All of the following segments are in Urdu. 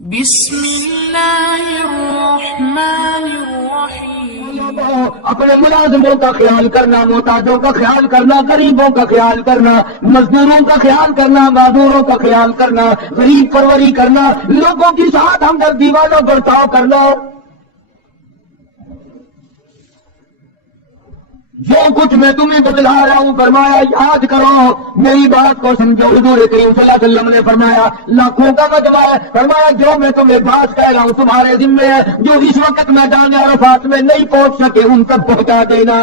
بسم اللہ الرحمن الرحیم۔ اپنے ملازموں کا خیال کرنا، محتاجوں کا خیال کرنا، غریبوں کا خیال کرنا، مزدوروں کا خیال کرنا، معذوروں کا خیال کرنا، غریب پروری کرنا، لوگوں کے ساتھ ہمدردی والا برتاؤ کرنا۔ جو کچھ میں تمہیں بتلا رہا ہوں فرمایا یاد کرو، میری بات کو سمجھو۔ حضور کریم صلی اللہ علیہ وسلم نے فرمایا لاکھوں کا مجمع ہے، فرمایا جو میں تمہیں بات کہہ رہا ہوں تمہارے ذمہ ہے، جو اس وقت میدان عرفات میں نہیں پہنچ سکے ان تک پہنچا دینا۔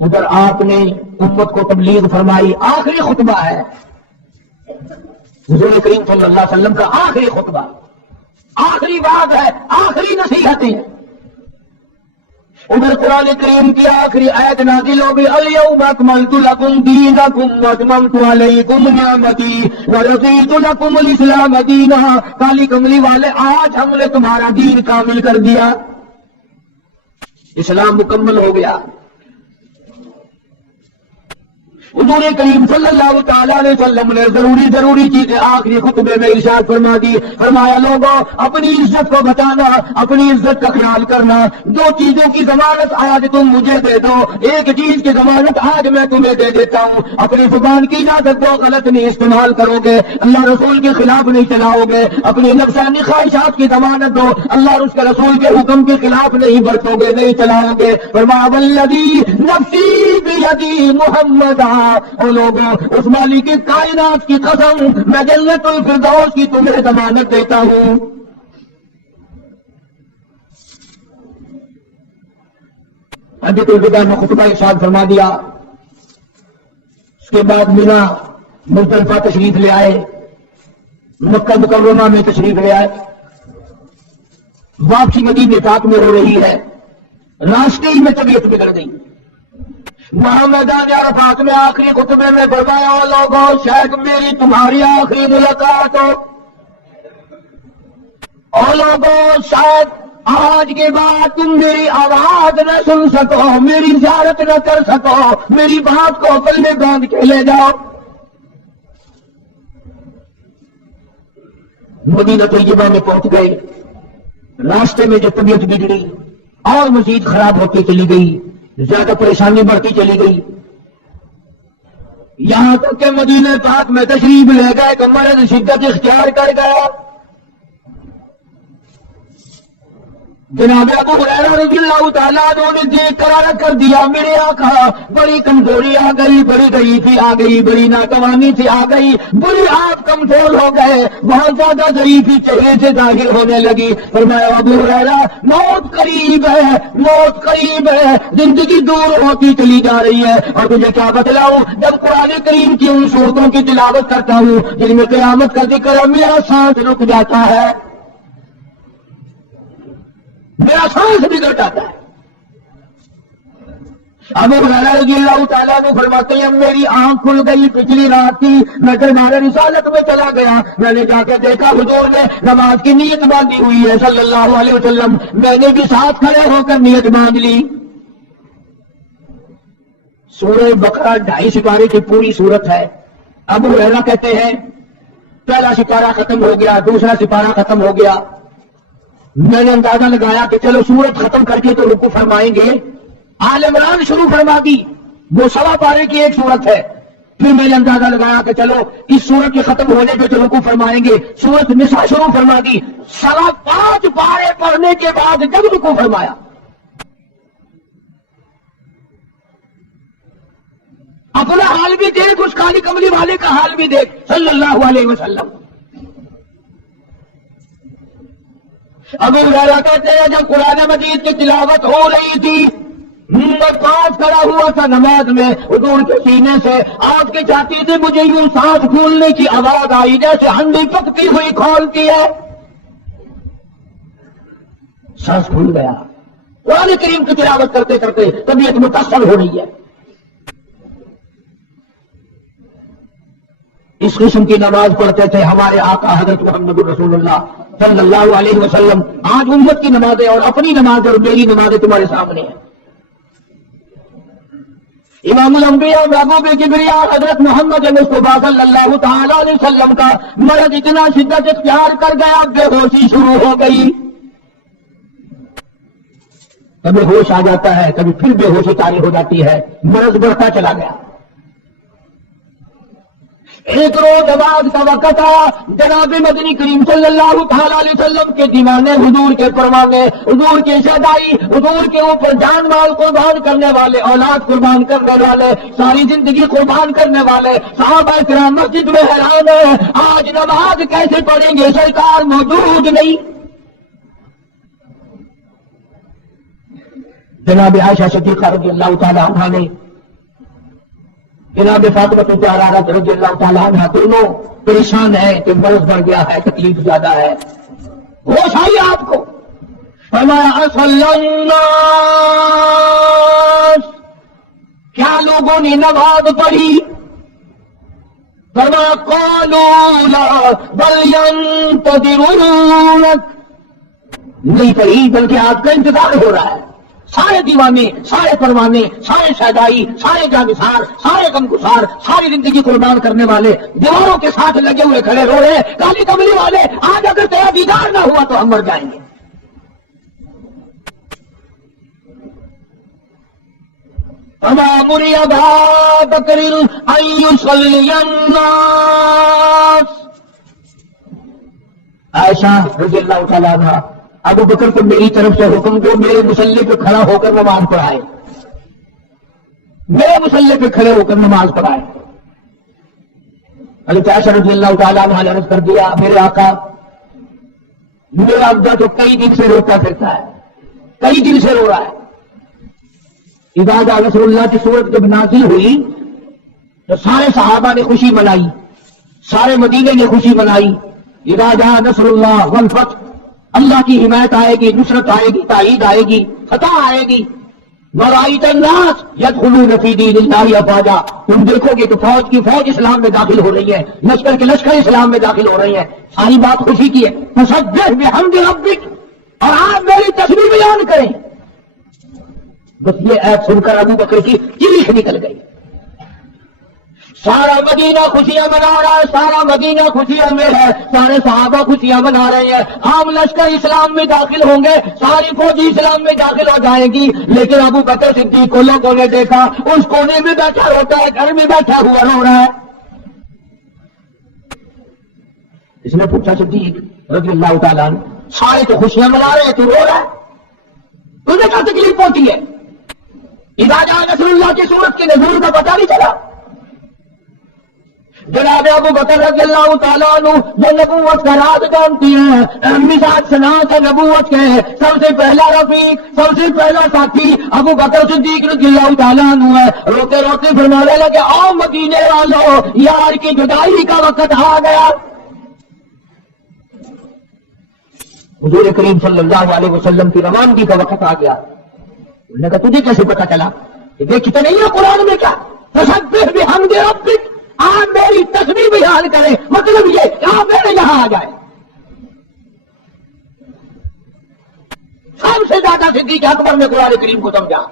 ادھر آپ نے امت کو تبلیغ فرمائی، آخری خطبہ ہے حضور کریم صلی اللہ علیہ وسلم کا، آخری خطبہ، آخری بات ہے، آخری نصیحتیں۔ ادھر قرآن کریم کی آخری آیت نازل ہوگی، الیوم اکملت لکم دینکم واتممت علیکم نعمتی ورضیت لکم الاسلام دینا۔ کالی کملی والے، آج ہم نے تمہارا دین کامل کر دیا، اسلام مکمل ہو گیا۔ حضور کریم صلی اللہ تعالیٰ علیہ وسلم نے ضروری چیزیں آخری خطبے میں ارشاد فرما دی، فرمایا لوگوں اپنی عزت کو بچانا، اپنی عزت کا خیال کرنا۔ دو چیزوں کی ضمانت آج تم مجھے دے دو، ایک چیز کی ضمانت آج میں تمہیں دے دیتا ہوں، اپنی زبان کی اجازت کو غلط نہیں استعمال کرو گے، اللہ رسول کے خلاف نہیں چلاؤ گے، اپنی نفسانی خواہشات کی ضمانت دو، اللہ اور اس کے رسول کے حکم کے خلاف نہیں برتو گے، نہیں چلاؤ گے۔ فرمایا والذی نفسی بیدی محمد، اور لوگوں اس مالک کی کائنات کی قسم میں جنت الفردوس کی تمہیں ضمانت دیتا ہوں۔ حجۃ الوداع میں خطبہ ارشاد فرما دیا، اس کے بعد مینا مزدلفہ تشریف لے آئے، مکہ مکرمہ میں تشریف لے آئے، واپسی مدینے پاک میں ہو رہی ہے، راستے ہی میں طبیعت بگڑ گئی۔ وہاں میدان عرفات میں آخری خطبے میں فرمایا او لوگوں شاید میری تمہاری آخری ملاقات ہو، او لوگوں شاید آج کے بعد تم میری آواز نہ سن سکو، میری زیارت نہ کر سکو، میری بات کو عقل میں باندھ کے لے جاؤ۔ مدینہ طیبہ میں پہنچ گئے، راستے میں جو طبیعت بگڑی اور مزید خراب ہوتی چلی گئی، زیادہ پریشانی بڑھتی چلی گئی، یہاں تک کہ مدینہ پاک میں تشریف لے گئے کہ مرض شدت اختیار کر گیا۔ جناب ابو ہریرہ رضی اللہ تعالیٰ عنہ نے دیکھ کر عرض کر دیا میرے آقا بڑی کمزوری آ گئی، بڑی ضعیفی آ گئی، بڑی ناتوانی سے آ گئی، بڑی آپ کمزور ہو گئے، بہت زیادہ ضعیفی چہرے سے ظاہر ہونے لگی۔ فرمایا ابو ہریرہ موت قریب ہے، موت قریب ہے، زندگی دور ہوتی چلی جا رہی ہے، اور تجھے کیا بتلاؤں جب قرآن کریم کی ان صورتوں کی تلاوت کرتا ہوں جن میں قیامت کا ذکر ہے میرا سانس رک جاتا ہے، میرا سانس بگڑ جاتا ہے۔ ابو ہریرہ رضی اللہ تعالیٰ عنہ فرماتے ہیں میری آنکھ کھل گئی، پچھلی رات تھی، میں دربار رسالت میں چلا گیا، میں نے جا کے دیکھا حضور نے نماز کی نیت باندھی ہوئی ہے صلی اللہ علیہ وسلم، میں نے بھی ساتھ کھڑے ہو کر نیت باندھ لی۔ سورہ بقرہ 2.5 سپارے کی پوری صورت ہے۔ ابو ہریرہ کہتے ہیں پہلا سپارہ ختم ہو گیا، دوسرا سپارہ ختم ہو گیا، میں نے اندازہ لگایا کہ چلو سورت ختم کر کے تو رکوع فرمائیں گے، آل عمران شروع فرما دی، وہ 1.25 پارے کی ایک صورت ہے، پھر میں نے اندازہ لگایا کہ چلو اس صورت کے ختم ہونے پہ تو رکوع فرمائیں گے، سورت نساء شروع فرما دی، 5.25 پارے پڑھنے کے بعد جب رکوع فرمایا اپنا حال بھی دیکھ، اس کالی کملی والے کا حال بھی دیکھ صلی اللہ علیہ وسلم۔ ابو ہریرہ کہتے ہیں جب قرآن مجید کی تلاوت ہو رہی تھی میں پاس کھڑا ہوا تھا نماز میں، حضور کے سینے سے آگ کی جاتی تھی، مجھے یوں سانس پھولنے کی آواز آئی جیسے ہنڈی پکتی ہوئی کھولتی ہے، سانس پھول گیا۔ قرآن کریم کی تلاوت کرتے کرتے طبیعت متاثر ہو رہی ہے۔ اس قسم کی نماز پڑھتے تھے ہمارے آقا حضرت محمد رسول اللہ صلی اللہ علیہ وسلم۔ آج امت کی نمازیں اور اپنی نماز اور میری نمازیں تمہارے سامنے ہیں۔ امام الانبیاء محبوب کبریا حضرت محمد مصطفیٰ صلی اللہ تعالی علیہ وسلم کا مرض اتنا شدت اختیار کر گیا، بے ہوشی شروع ہو گئی. کبھی ہوش آ جاتا ہے، کبھی پھر بے ہوشی طاری ہو جاتی ہے، مرض بڑھتا چلا گیا. ایک روز نماز کا وقت آیا، جناب مدنی کریم صلی اللہ تعالی علیہ وسلم کے دیوانے، حضور کے پروانے، حضور کے شہدائی، حضور کے اوپر جان مال قربان کرنے والے، اولاد قربان کرنے والے، ساری زندگی قربان کرنے والے صحابہ کرام مسجد میں حیران ہیں، آج نماز کیسے پڑھیں گے، سرکار موجود نہیں. جناب عائشہ صدیقہ رضی اللہ تعالی عنہا نے، جناب فاطمہ الزہرا رضی اللہ تعالیٰ عنہ دونوں پریشان ہیں کہ مرض بڑھ گیا ہے، تکلیف زیادہ ہے. ہوش آئی آپ کو؟ فرمایا اصل الناس، کیا لوگوں نے نماز پڑھی؟ فرمایا قالوا لا بل ينتظرونك، نہیں پڑھی بلکہ آپ کا انتظار ہو رہا ہے. سارے دیوانے، سارے پروانے، سارے شہدائی، سارے جانثار، سارے غمگسار، ساری زندگی قربان کرنے والے دیواروں کے ساتھ لگے ہوئے کھڑے رو رہے، کالی کملی والے، آج اگر تیرا دیدار نہ ہوا تو ہم مر جائیں گے. مری ابا بکر ان یصلی الناس، عائشہ رضی اللہ تعالیٰ عنہ، ابو بکر کو میری طرف سے حکم دو میرے مصلی پہ کھڑا ہو کر نماز پڑھائے، میرے مصلی پہ کھڑے ہو کر نماز پڑھائے. حضرت عائشہ رضی اللہ تعالیٰ عنہ نے عرض کر دیا، میرے آقا میرا ابا تو کئی دن سے روتا پھرتا ہے، کئی دن سے رو رہا ہے. اذا جاء نصر اللہ کی صورت جب نازل ہوئی تو سارے صحابہ نے خوشی منائی، سارے مدینے نے خوشی منائی. اذا جاء نصر اللہ والفتح، اللہ کی حمایت آئے گی، نصرت آئے گی، تائید آئے گی، فتح آئے گی. وَرَأَيْتَ النَّاسَ يَدْخُلُونَ فِي دِينِ اللَّهِ أَفْوَاجًا، تم دیکھو گے تو فوج کی فوج اسلام میں داخل ہو رہی ہے، لشکر کے لشکر اسلام میں داخل ہو رہی ہیں. ساری بات خوشی کی ہے. فَسَبِّحْ بِحَمْدِ رَبِّكَ، اور آپ میری تسبیح بیان کریں. بس یہ ایت سن کر ابو بکر کی چیخ نکل گئی. سارا مدینہ خوشیاں منا رہا ہے، سارا مدینہ خوشیاں میں ہے، سارے صحابہ خوشیاں منا رہے ہیں، عام لشکر اسلام میں داخل ہوں گے، ساری فوجی اسلام میں داخل ہو جائے گی. لیکن ابو بکر صدیق کو لوگوں نے دیکھا اس کونے میں بیٹھا روتا ہے، گھر میں بیٹھا ہوا رو رہا ہے. اس نے پوچھا صدیق رضی اللہ تعالیٰ عنہ، سارے تو خوشیاں منا رہے ہیں، تو رو رہا ہے، تجھے کیا تکلیف پہنچی ہے؟ اذا جاء نصر اللہ کی صورت کے نزول کا پتہ نہیں چلا؟ جناب ابو بکر رضی اللہ تعالیٰ عنہ جو نبوت کا راز جانتی ہیں، مزاج شناس ہے نبوت کے، سب سے پہلا رفیق، سب سے پہلا ساتھی ابو بکر صدیق رضی اللہ تعالیٰ عنہ ہے. روتے روتے فرمانے لگے، آؤ مدینے والوں، یار کی جدائی کا وقت آ گیا. حضور کریم صلی اللہ علیہ وسلم کی روانگی کا وقت آ گیا. انہوں نے کہا تجھے کیسے پتا چلا؟ کہ دیکھتے نہیں ہے قرآن میں کیا؟ فسبح بحمد ربک، آپ میری تسبیح بیان کریں، مطلب یہ کہ آپ میرے یہاں آ جائیں. سب سے زیادہ صدیق اکبر نے قرآن کریم کو سمجھا.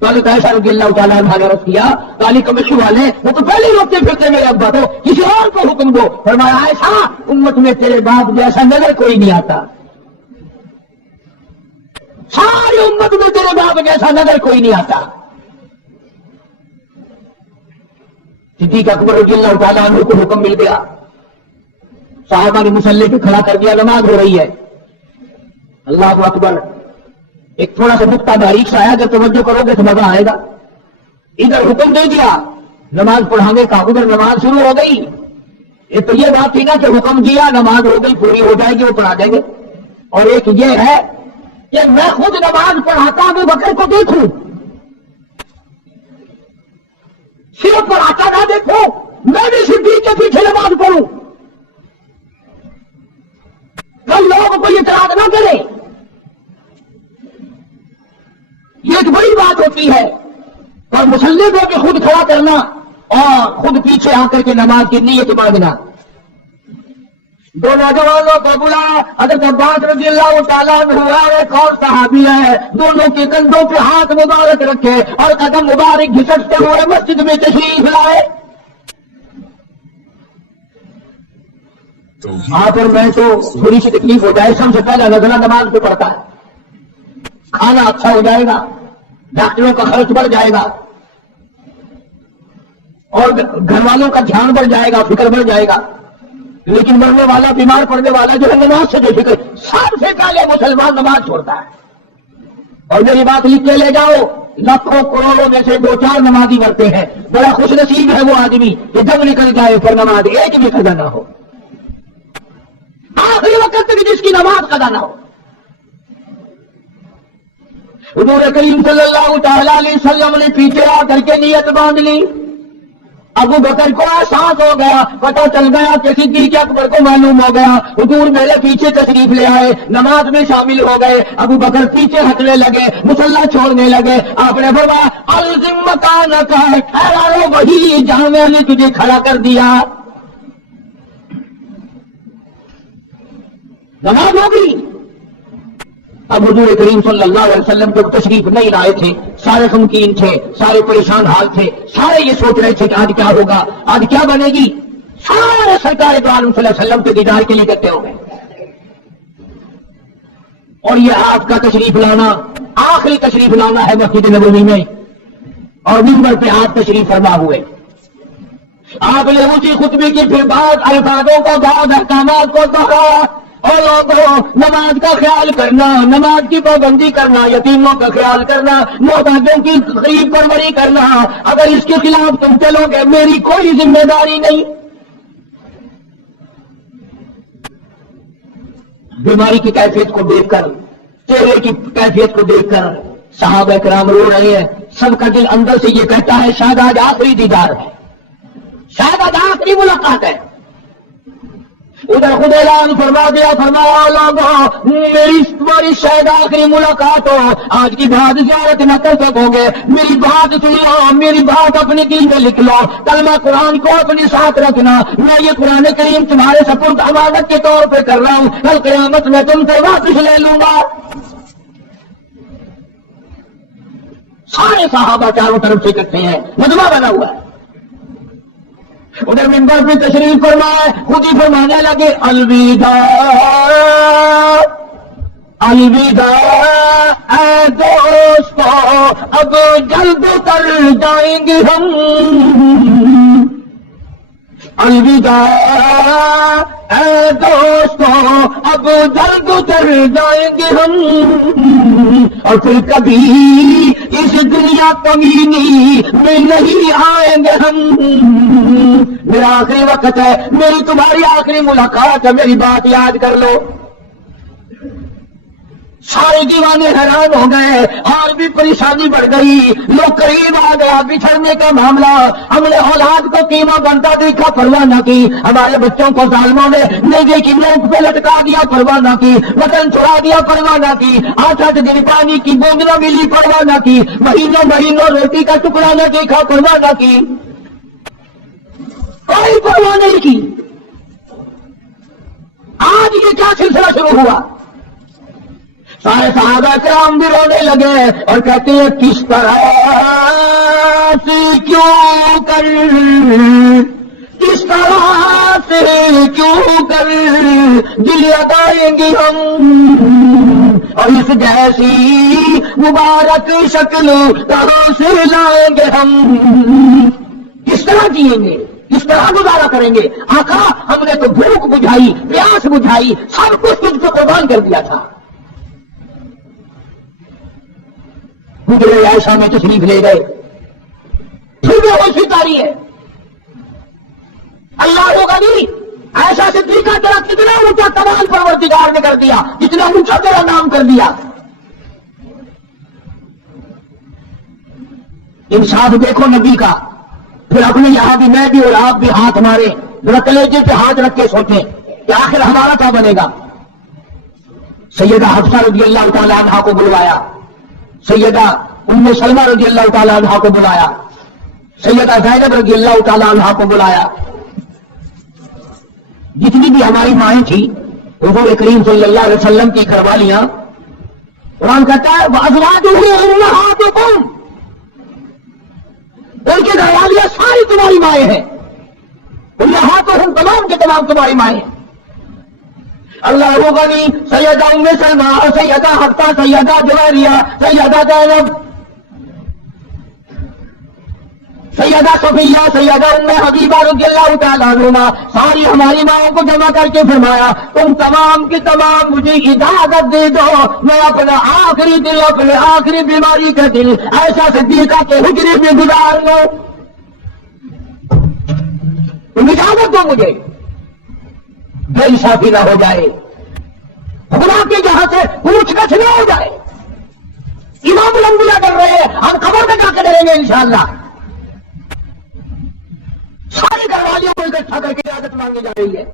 تو حضرت عائشہ رضی اللہ تعالیٰ عنہ نے عرض کیا، کالی کمیٹی والے وہ تو پہلے ہی روکتے پھرتے میرے ابا کو، کسی اور کو حکم دو. فرمایا عائشہ امت میں تیرے باپ جیسا نظر کوئی نہیں آتا، ساری امت میں تیرے باپ جیسا نظر کوئی نہیں آتا. صدیق اکبر رضی اللہ تعالیٰ عنہ کو حکم مل گیا، صحابہ نے مصلی پہ کھڑا کر دیا، نماز ہو رہی ہے. اللہ اکبر. ایک تھوڑا سا نقطہ باریک سا آیا، اگر توجہ کرو گے تو مزہ آئے گا. ادھر حکم دے دیا نماز پڑھانے کا، ادھر نماز شروع ہو گئی. ایک تو یہ بات تھی نا کہ حکم دیا، نماز ہو گئی، پوری ہو جائے گی، وہ پڑھا دیں گے. اور ایک یہ ہے کہ میں خود نماز پڑھاتا ابو بکر کو دیکھوں، صرف پڑھاتا نہ دیکھوں، میں بھی صدیق کے پیچھے نماز پڑھوں، کل لوگوں کو یہ اعتراض نہ کرے. یہ ایک بڑی بات ہوتی ہے. اور مصلی کو بھی خود کھڑا کرنا اور خود پیچھے آ کر کے نماز کی نیت مانگنا، دو نوجوانوں کو بلا، حضرت عباس رضی اللہ تعالیٰ عنہ اور ایک اور صحابی ہے، دونوں کے کندھوں پہ ہاتھ مبارک رکھے اور قدم مبارک گھسٹتے ہوئے مسجد میں تشریف لائے. آپ اور میں تو تھوڑی سی تکلیف ہو جائے، سب سے پہلے نزلہ نماز پہ پڑتا ہے، کھانا اچھا ہو جائے گا، ڈاکٹروں کا خرچ بڑھ جائے گا اور گھر والوں کا دھیان بڑھ جائے گا، فکر بڑھ جائے گا. لیکن مرنے والا، بیمار پڑنے والا جو ہے نماز سے جو فکر، سب سے پہلے مسلمان نماز چھوڑتا ہے. اور میری بات لکھ کے لے جاؤ، لاکھوں کروڑوں میں سے 2-4 نمازی مرتے ہیں. بڑا خوش نصیب ہے وہ آدمی کہ جب نکل جائے پر نماز ایک بھی قضا نہ ہو، آخری وقت تک جس کی نماز قضا نہ ہو. حضور کریم صلی اللہ تعالی علیہ وسلم نے پیچھے آ کر کے نیت باندھ لی. ابو بکر کو احساس ہو گیا، پتہ چل گیا کہ صدیق اکبر کو معلوم ہو گیا. حضور میرے پیچھے تشریف لے آئے، نماز میں شامل ہو گئے. ابو بکر پیچھے ہٹنے لگے، مصلی چھوڑنے لگے. آپ نے فرمایا الزم مکانک، ٹھہرا رہو وہی جہاں میں نے تجھے کھڑا کر دیا. نماز ہو گئی. اب حضور کریم صلی اللہ علیہ وسلم جب تشریف نہیں لائے تھے، سارے غمگین تھے، سارے پریشان حال تھے، سارے یہ سوچ رہے تھے کہ آج کیا ہوگا، آج کیا بنے گی. سارے سرکار دو عالم صلی اللہ علیہ وسلم کے دیدار کے لیے اکٹھے ہو گئے. اور یہ آپ کا تشریف لانا، آخری تشریف لانا ہے مسجد نبوی میں، اور منبر پہ آپ تشریف فرما ہوئے. آپ نے اسی خطبے کی پھر بعد الفاظوں کو، بعض احکامات کو دوہرایا. اور لوگوں، نماز کا خیال کرنا، نماز کی پابندی کرنا، یتیموں کا خیال کرنا، محتاجوں کی غریب پروری کرنا، اگر اس کے خلاف تم چلو گے میری کوئی ذمہ داری نہیں. بیماری کی کیفیت کو دیکھ کر، چہرے کی کیفیت کو دیکھ کر صحابہ کرام رو رہے ہیں. سب کا دل اندر سے یہ کہتا ہے شاید آج آخری دیدار ہے، شاید آج آخری ملاقات ہے. ادھر خدا اعلان فرما دیا، فرمایا لوگوں میری تمہاری شاید آخری ملاقات ہو، آج کی بات زیارت نہ کر سکو گے، میری بات سن لو، میری بات اپنے دل میں لکھ لو، کلمہ قرآن کو اپنے ساتھ رکھنا. میں یہ قرآن کریم تمہارے سپرد امانت کے طور پہ کر رہا ہوں، کل قیامت میں تم سے واپس لے لوں گا. سارے صحابہ چاروں طرف سے اکٹھے ہیں، مجمع بنا ہوا ہے. ادھر منبر پہ تشریف فرمائے، خود ہی فرمانے لگے الوداع الوداع اے دوستو اب جلد اتر جائیں گے ہم. الوداع اے دوستو اب جلد اتر جائیں گے ہم، اور پھر کبھی اس دنیا کمینی میں نہیں آئیں گے ہم. میرا آخری وقت ہے، میری تمہاری آخری ملاقات ہے، میری بات یاد کر لو. سارے دیوانے حیران ہو گئے، اور بھی پریشانی بڑھ گئی. لوگ قریب آ گیا، بچھڑنے کا معاملہ. ہم نے اولاد کو قیمہ بنتا دیکھا، پرواہ نہ کی. ہمارے بچوں کو ظالموں نے نیزے کی نوک پہ لٹکا دیا، پرواہ نہ کی. وطن چھڑا دیا، پرواہ نہ کی. 8 دن پانی کی بوند نہ ملی، پرواہ نہ کی. مہینوں مہینوں روٹی کا ٹکڑا نہ دیکھا، پرواہ نہ کی. کوئی پرواہ نہیں کی. آج یہ کیا سلسلہ شروع ہوا؟ سارے صحابہ کرام بھی رونے لگے اور کہتے ہیں کس طرح سے کیوں کر، کس طرح سے کیوں کر دل لگائیں گے ہم، اور اس جیسی مبارک شکل کہاں سے لائیں گے ہم. کس طرح جیئیں گے، کس طرح گزارا کریں گے؟ آقا ہم نے تو بھوک بجھائی، پیاس بجھائی، سب کچھ تجھ کو قربان کر دیا تھا. گزرے عائشہ میں تشریف لے گئے، پھر بھی وہ سواری ہے. اللہ غنی، عائشہ صدیقہ تیرا کتنا اونچا کمال پروردگار نے کر دیا، کتنا اونچا تیرا نام کر دیا. انصاف دیکھو نبی کا. پھر اپنے یہاں بھی میں بھی اور آپ بھی ہاتھ مارے، ذرا کلیجے پہ ہاتھ رکھ کے سوچیں کہ آخر ہمارا کیا بنے گا. سیدہ حفصہ رضی اللہ تعالیٰ عنہا کو بلوایا، سیدہ ام سلمہ رضی اللہ تعالیٰ عنہا کو بلایا، سیدہ زینب رضی اللہ تعالیٰ عنہا کو بلایا. جتنی بھی ہماری مائیں تھیں حضور کریم صلی اللہ علیہ وسلم کی گھر والیاں، قرآن کہتا ہے وَأَزْوَاجُهُ أُمَّهَاتُكُمْ، ان کے گھر والیاں ساری تمہاری مائیں ہیں، أُمَّهَاتُهُمْ تمام کے تمام تمہاری مائیں ہیں۔ اللہ غنی، سیدہ ام سلمہ، سیدہ حفصہ، سیدہ جویریہ، سیدہ زینب، سیدہ صفیہ، سیدہ ام حبیبہ رضی اللہ تعالیٰ عنہا، ساری ہماری ماؤں کو جمع کر کے فرمایا تم تمام کی تمام مجھے اجازت دے دو، میں اپنا آخری دل، اپنے آخری بیماری کا دل ایسا صدیقہ کے حجرے میں گزار لو، تم اجازت دو مجھے، دل صافی نہ ہو جائے، خدا کے جہاں سے پوچھ گچھ نہ ہو جائے۔ امام الانبیاء ڈر رہے ہیں، ہم قبر میں جا کے ڈریں گے انشاءاللہ۔ ساری گھر والیوں کو اکٹھا کر کے اجازت مانگی جا رہی ہے۔